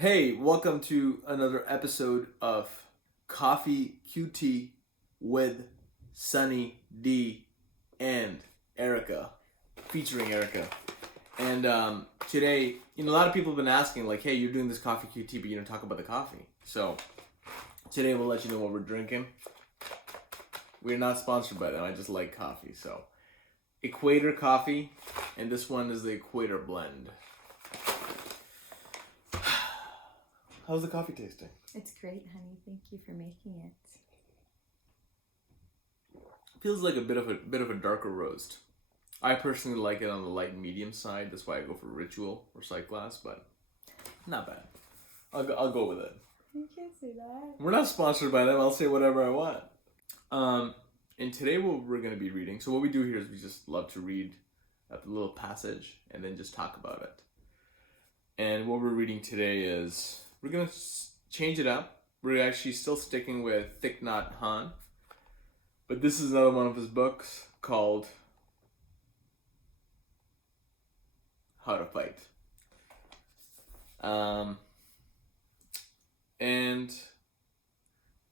Hey, welcome to another episode of Coffee QT with Sunny D and Erica, featuring Erica. And today, a lot of people have been asking, like, hey, you're doing this Coffee QT, but you don't talk about the coffee. So today we'll let you know what we're drinking. We're not sponsored by them. I just like coffee. So Equator Coffee, and this one is the Equator Blend. How's the coffee tasting? It's great, honey. Thank you for making it. Feels like a bit of a darker roast. I personally like it on the light medium side. That's why I go for Ritual or Sight Glass, but not bad. I'll go with it. You can't say that. We're not sponsored by them. I'll say whatever I want. And today we're going to be reading. So what we do here is we just love to read a little passage and then just talk about it. And what we're reading today is, we're going to change it up. We're actually still sticking with Thich Nhat Hanh. But this is another one of his books called How to Fight. And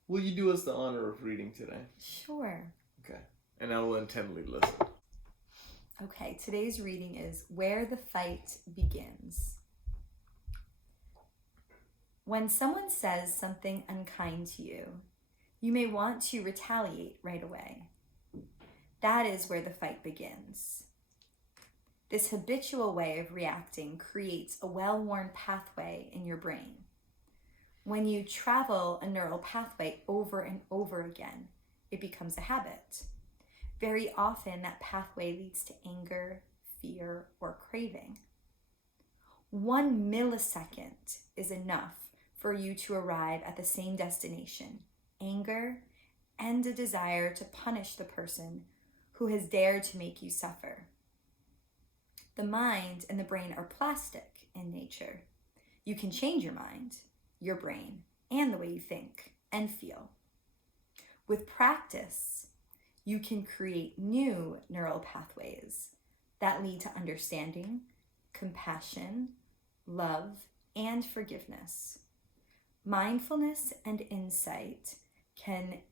will you do us the honor of reading today? Sure. Okay. And I will intently listen. Okay, today's reading is Where the Fight Begins. When someone says something unkind to you, you may want to retaliate right away. That is where the fight begins. This habitual way of reacting creates a well-worn pathway in your brain. When you travel a neural pathway over and over again, it becomes a habit. Very often, that pathway leads to anger, fear, or craving. 1 millisecond is enough for you to arrive at the same destination, anger, and a desire to punish the person who has dared to make you suffer. The mind and the brain are plastic in nature. You can change your mind, your brain, and the way you think and feel. With practice, you can create new neural pathways that lead to understanding, compassion, love, and forgiveness. Mindfulness and insight can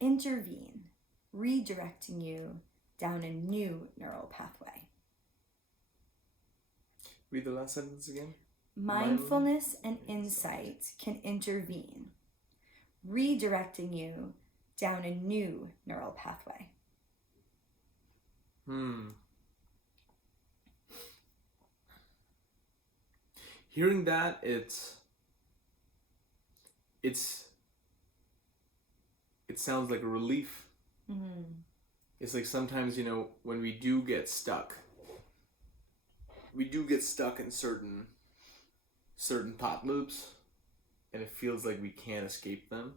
intervene, redirecting you down a new neural pathway. Read the last sentence again. Mindfulness and insight can intervene, redirecting you down a new neural pathway. Hearing that, it sounds like a relief. Mm-hmm. It's like sometimes, when we do get stuck in certain thought loops, and it feels like we can't escape them.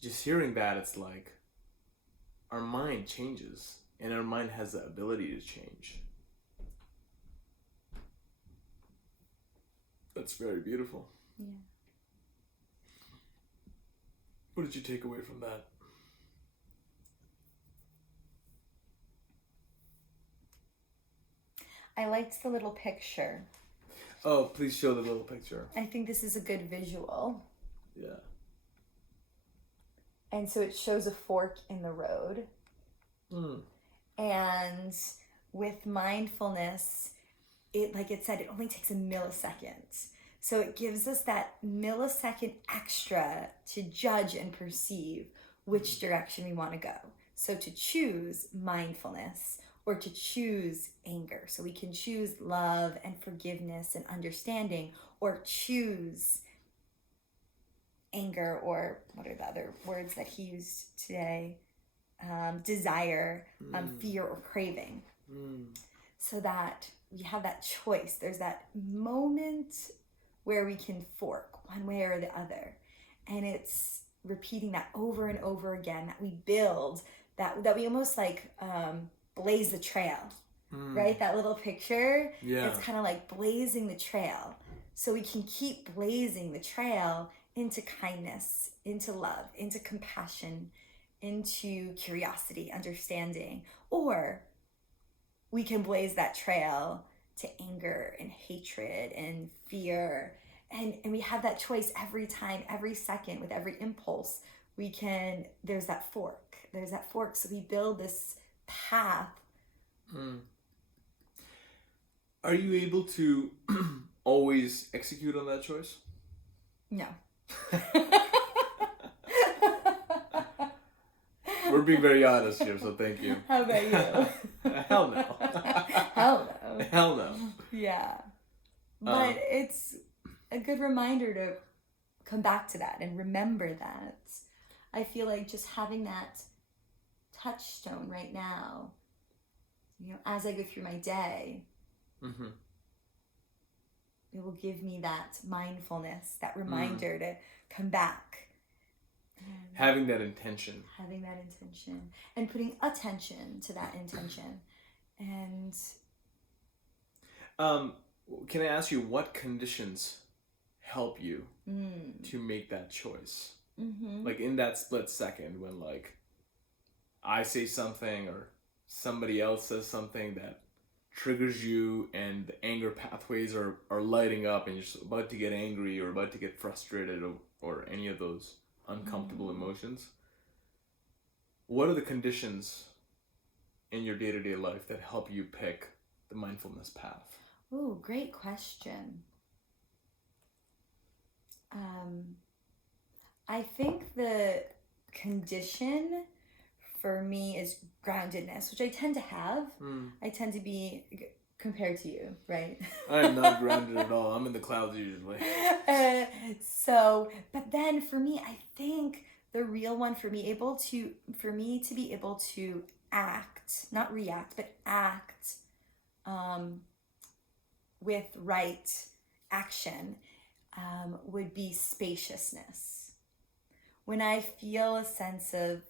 Just hearing that, it's like our mind changes, and our mind has the ability to change. That's very beautiful. Yeah. What did you take away from that? I liked the little picture. Oh, please show the little picture. I think this is a good visual. Yeah. And so it shows a fork in the road. And with mindfulness, like it said, it only takes a millisecond. So it gives us that millisecond extra to judge and perceive which direction we want to go. So to choose mindfulness or to choose anger. So we can choose love and forgiveness and understanding, or choose anger, or what are the other words that he used today? Desire, fear, or craving. So that we have that choice. There's that moment where we can fork one way or the other. And it's repeating that over and over again, that we build, that we almost like blaze the trail, right? That little picture, it's kind of like blazing the trail. So we can keep blazing the trail into kindness, into love, into compassion, into curiosity, understanding. Or we can blaze that trail to anger and hatred and fear And we have that choice every time, every second, with every impulse. There's that fork. So we build this path. Are you able to always execute on that choice? No. We're being very honest here, so thank you. How about you? Hell no. Hell no. Hell no. Yeah. But it's a good reminder to come back to that and remember that. I feel like just having that touchstone right now, as I go through my day, it will give me that mindfulness, that reminder to come back. Having that intention. And putting attention to that intention. And can I ask you what conditions help you to make that choice? Like in that split second when like I say something or somebody else says something that triggers you and the anger pathways are lighting up and you're just about to get angry or about to get frustrated or any of those uncomfortable emotions. What are the conditions in your day-to-day life that help you pick the mindfulness path? Oh, great question. I think the condition for me is groundedness, which I tend to have. I tend to be, compared to you, right? I am not grounded at all. I'm in the clouds usually. But then for me, I think the real one for me to be able to act, not react, but act with right action would be spaciousness. When I feel a sense of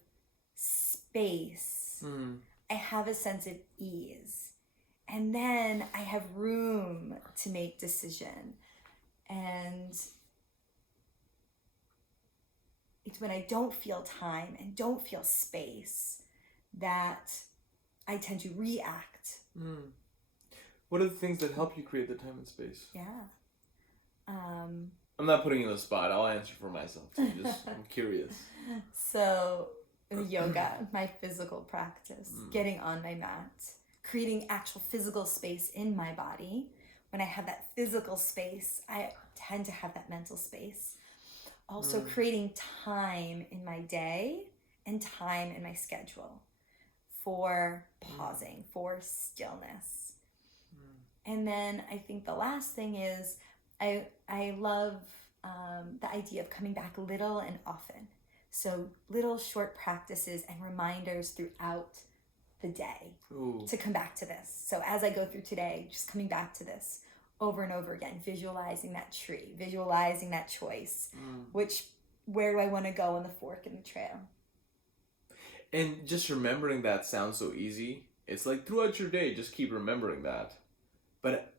space, I have a sense of ease. And then I have room to make decision. And it's when I don't feel time and don't feel space that I tend to react. What are the things that help you create the time and space? Yeah. I'm not putting you on the spot. I'll answer for myself too. I'm curious. So yoga, my physical practice, getting on my mat, creating actual physical space in my body. When I have that physical space, I tend to have that mental space. Also creating time in my day and time in my schedule for pausing, for stillness. And then I think the last thing is I love the idea of coming back little and often. So little short practices and reminders throughout the day to come back to this. So as I go through today, just coming back to this over and over again, visualizing that tree, visualizing that choice, where do I want to go on the fork in the trail? And just remembering that sounds so easy. It's like throughout your day, just keep remembering that. But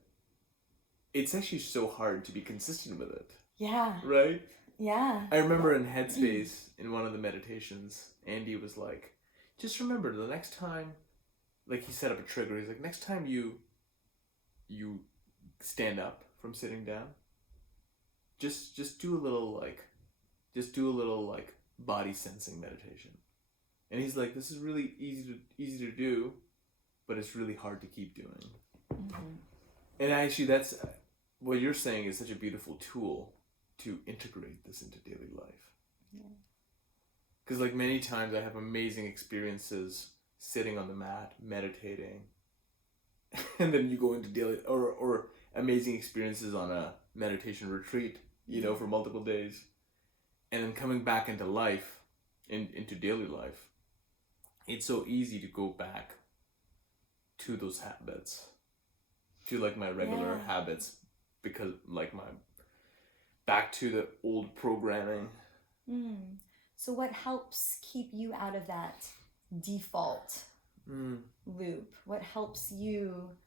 it's actually so hard to be consistent with it. Yeah. Right? Yeah. I remember in Headspace, in one of the meditations, Andy was like, just remember the next time, like he set up a trigger. He's like, next time you stand up from sitting down, just do a little body sensing meditation. And he's like, this is really easy to do, but it's really hard to keep doing. And actually, that's what you're saying is such a beautiful tool to integrate this into daily life. Because like many times I have amazing experiences sitting on the mat, meditating, and then you go into daily or amazing experiences on a meditation retreat, for multiple days, and then coming back into life, into daily life. It's so easy to go back to those habits, to like my regular habits, because like back to the old programming. So what helps keep you out of that default loop? What helps you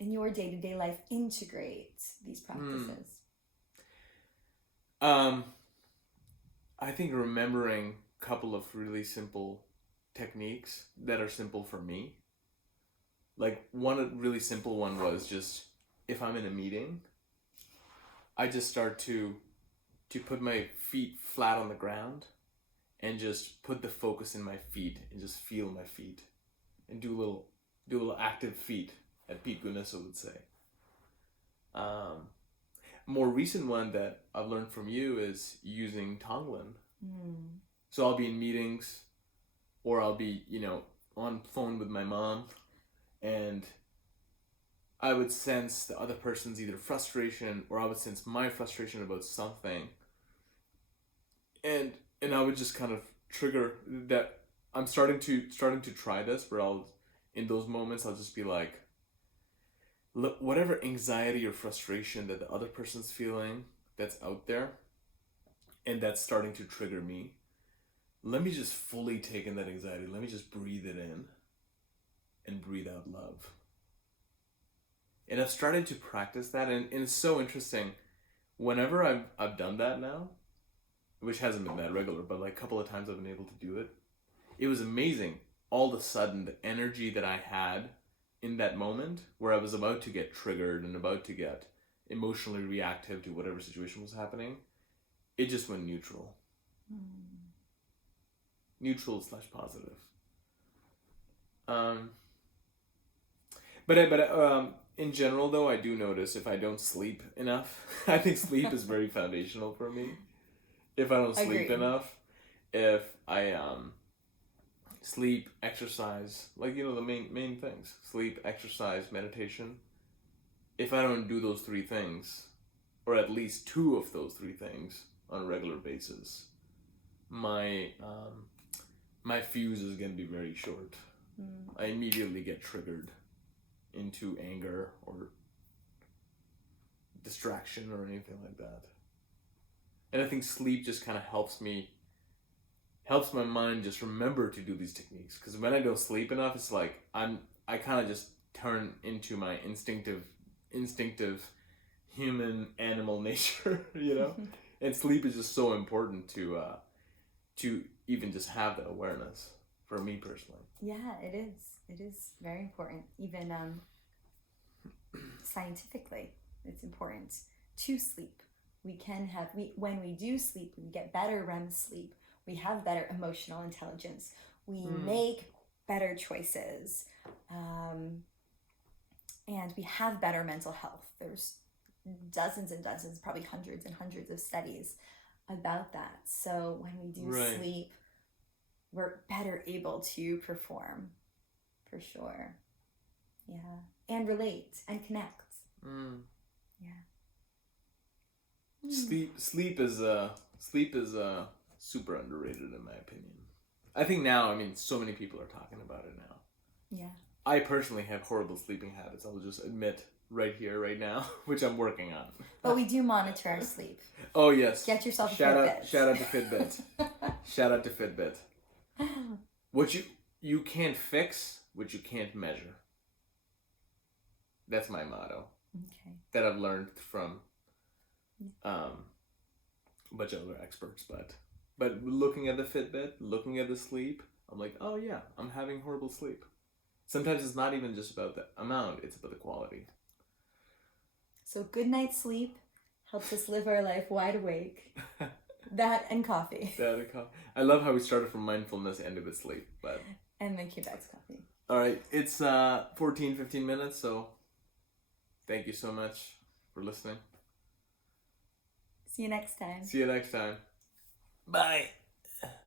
in your day-to-day life integrate these practices? I think remembering a couple of really simple techniques that are simple for me. Like one really simple one was just, if I'm in a meeting, I just start to put my feet flat on the ground and just put the focus in my feet and just feel my feet and do a little active feet, as Pete Gunissa would say. More recent one that I've learned from you is using Tonglen. So I'll be in meetings, or I'll be, on phone with my mom, and I would sense the other person's either frustration, or I would sense my frustration about something, and I would just kind of trigger that. I'm starting to try this, where in those moments I'll just be like, look, whatever anxiety or frustration that the other person's feeling that's out there, and that's starting to trigger me, let me just fully take in that anxiety. Let me just breathe it in and breathe out love. And I've started to practice that, and it's so interesting. Whenever I've done that now, which hasn't been that regular, but like a couple of times I've been able to do it, it was amazing. All of a sudden, the energy that I had in that moment, where I was about to get triggered and about to get emotionally reactive to whatever situation was happening, it just went neutral. Neutral / positive. But in general, though, I do notice if I don't sleep enough, I think sleep is very foundational for me. If I don't sleep enough, if I sleep, exercise, like, the main things, sleep, exercise, meditation. If I don't do those 3 things, or at least 2 of those 3 things on a regular basis, my fuse is going to be very short. I immediately get triggered into anger or distraction or anything like that. And I think sleep just kind of helps my mind just remember to do these techniques. Because when I don't sleep enough, it's like I kind of just turn into my instinctive human animal nature, And sleep is just so important to even just have that awareness for me personally. Yeah, it is. It is very important. Even scientifically, it's important to sleep. When we do sleep, we get better REM sleep. We have better emotional intelligence. We make better choices. And we have better mental health. There's dozens and dozens, probably hundreds and hundreds of studies about that. So when we do sleep, we're better able to perform, for sure. Yeah. And relate and connect. Yeah. Sleep is super underrated in my opinion. I think now, so many people are talking about it now. Yeah. I personally have horrible sleeping habits. I'll just admit right here, right now, which I'm working on. But we do monitor our sleep. Oh yes. Get yourself a Fitbit. Shout out to Fitbit. Shout out to Fitbit. What you can't fix, what you can't measure. That's my motto. Okay. That I've learned from a bunch of other experts, but looking at the Fitbit, looking at the sleep, I'm like, oh yeah, I'm having horrible sleep. Sometimes it's not even just about the amount, it's about the quality. So good night's sleep helps us live our life wide awake. That and coffee. I love how we started from mindfulness, ended with sleep, but. And then came back to coffee. All right, it's 15 minutes, so thank you so much for listening. See you next time. See you next time. Bye.